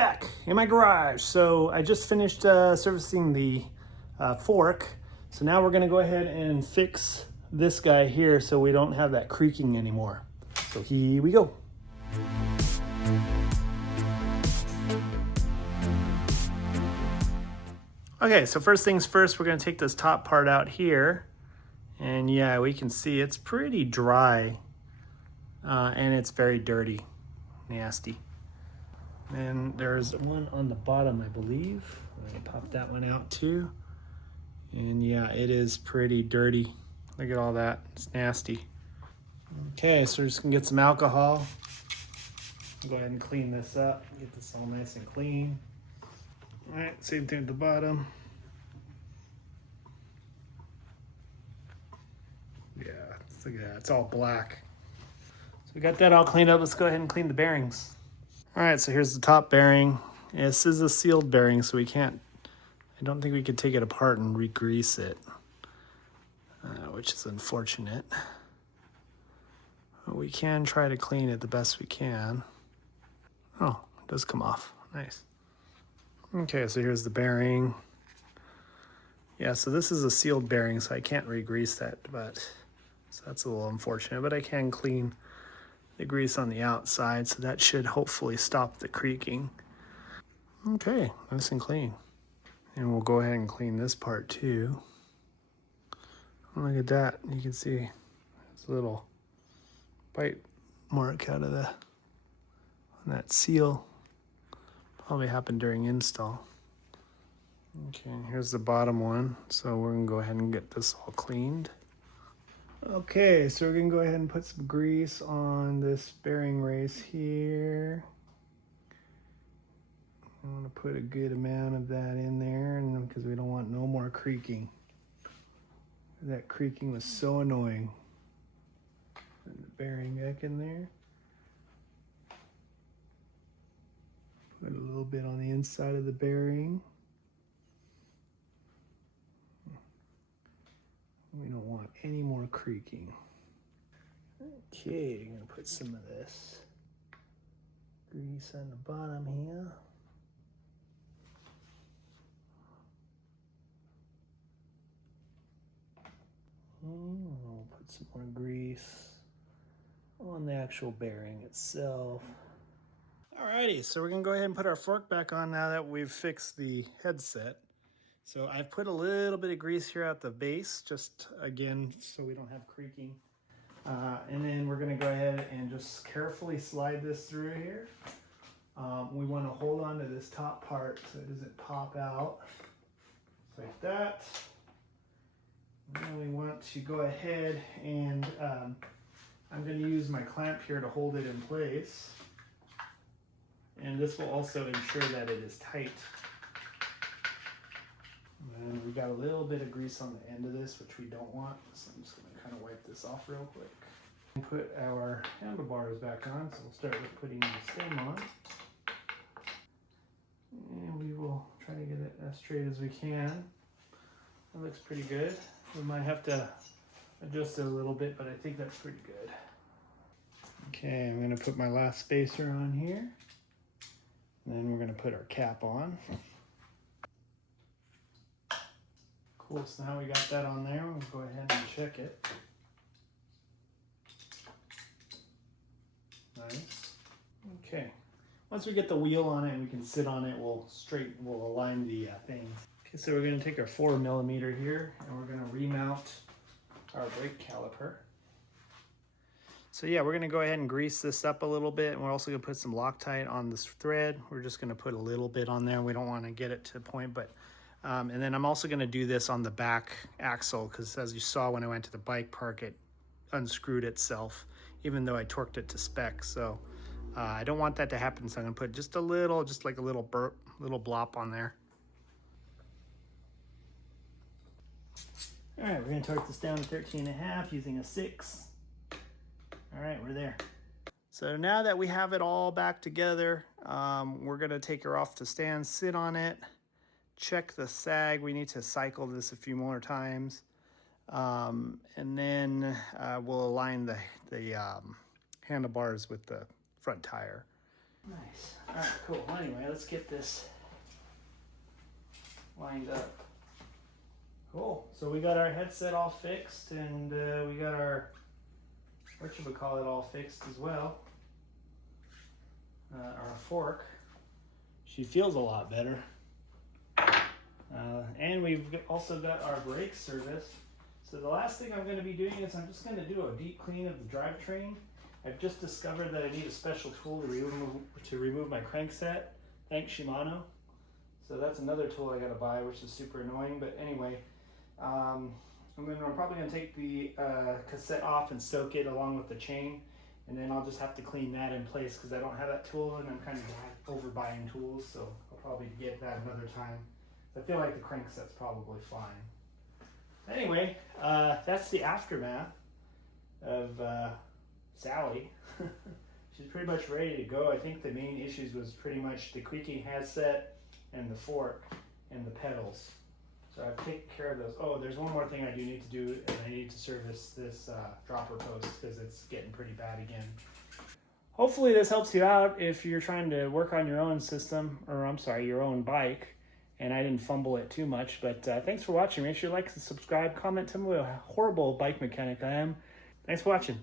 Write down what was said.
back in my garage. So I just finished servicing the fork. So now we're gonna go ahead and fix this guy here so we don't have that creaking anymore. So here we go. Okay, so first things first, we're gonna take this top part out here. And yeah, we can see it's pretty dry and it's very dirty, nasty. And there's one on the bottom, I believe. I'm gonna pop that one out too. And yeah, it is pretty dirty. Look at all that, it's nasty. Okay, so we're just gonna get some alcohol. Go ahead and clean this up, get this all nice and clean. All right, same thing at the bottom. Yeah, look at that, it's all black. So we got that all cleaned up. Let's go ahead and clean the bearings. All right, so here's the top bearing. This is a sealed bearing, so I don't think we could take it apart and regrease it, which is unfortunate. But we can try to clean it the best we can. Oh, it does come off, nice. Okay, so here's the bearing. Yeah, so this is a sealed bearing, so I can't regrease that, so that's a little unfortunate, but I can clean the grease on the outside, so that should hopefully stop the creaking. Okay, nice and clean. And we'll go ahead and clean this part too. Look at that, you can see there's a little bite mark out of that seal. Probably happened during install. Okay, here's the bottom one. So we're gonna go ahead and get this all cleaned. Okay, so we're gonna go ahead and put some grease on this bearing race here. I'm gonna put a good amount of that in there, and because we don't want no more creaking. That creaking was so annoying. Put the bearing back in there. Put a little bit on the inside of the bearing. We don't want any more creaking. Okay, I'm gonna put some of this grease on the bottom here. And we'll put some more grease on the actual bearing itself. Alrighty, so we're gonna go ahead and put our fork back on now that we've fixed the headset. So I've put a little bit of grease here at the base, just again, so we don't have creaking. And then we're gonna go ahead and just carefully slide this through here. We wanna hold on to this top part so it doesn't pop out, like that. And then we want to go ahead and I'm gonna use my clamp here to hold it in place. And this will also ensure that it is tight. And we got a little bit of grease on the end of this, which we don't want. So I'm just gonna kind of wipe this off real quick. And put our handlebars back on. So we'll start with putting the stem on. And we will try to get it as straight as we can. That looks pretty good. We might have to adjust it a little bit, but I think that's pretty good. Okay, I'm gonna put my last spacer on here. And then we're gonna put our cap on. Cool, so now we got that on there. We'll go ahead and check it. Nice. Okay. Once we get the wheel on it and we can sit on it, we'll align the things. Okay, so we're gonna take our 4mm here and we're gonna remount our brake caliper. So yeah, we're gonna go ahead and grease this up a little bit, and we're also gonna put some Loctite on this thread. We're just gonna put a little bit on there. We don't wanna get it to the point, but and then I'm also gonna do this on the back axle, because as you saw when I went to the bike park, it unscrewed itself, even though I torqued it to spec. So I don't want that to happen, so I'm gonna put just a little, just like a little little blop on there. All right, we're gonna torque this down to 13.5 using a 6. All right, we're there. So now that we have it all back together, we're gonna take her off to stand, sit on it, check the sag. We need to cycle this a few more times. And then we'll align the handlebars with the front tire. Nice. All right, cool. Well, anyway, let's get this lined up. Cool. So we got our headset all fixed, and we got our whatchamacallit all fixed as well. Our fork. She feels a lot better. And we've also got our brake service. So the last thing I'm going to be doing is I'm just going to do a deep clean of the drivetrain. I've just discovered that I need a special tool to remove my crankset. Thanks Shimano. So that's another tool I got to buy, which is super annoying. But anyway, I'm probably going to take the cassette off and soak it along with the chain. And then I'll just have to clean that in place because I don't have that tool and I'm kind of overbuying tools. So I'll probably get that another time. I feel like the crankset's probably fine. Anyway, that's the aftermath of Sally. She's pretty much ready to go. I think the main issues was pretty much the creaking headset and the fork and the pedals. So I've taken care of those. Oh, there's one more thing I do need to do, and I need to service this dropper post because it's getting pretty bad again. Hopefully this helps you out if you're trying to work on your own system, or I'm sorry, your own bike. And I didn't fumble it too much, but thanks for watching. Make sure you like and subscribe, comment, tell me what a horrible bike mechanic I am. Thanks for watching.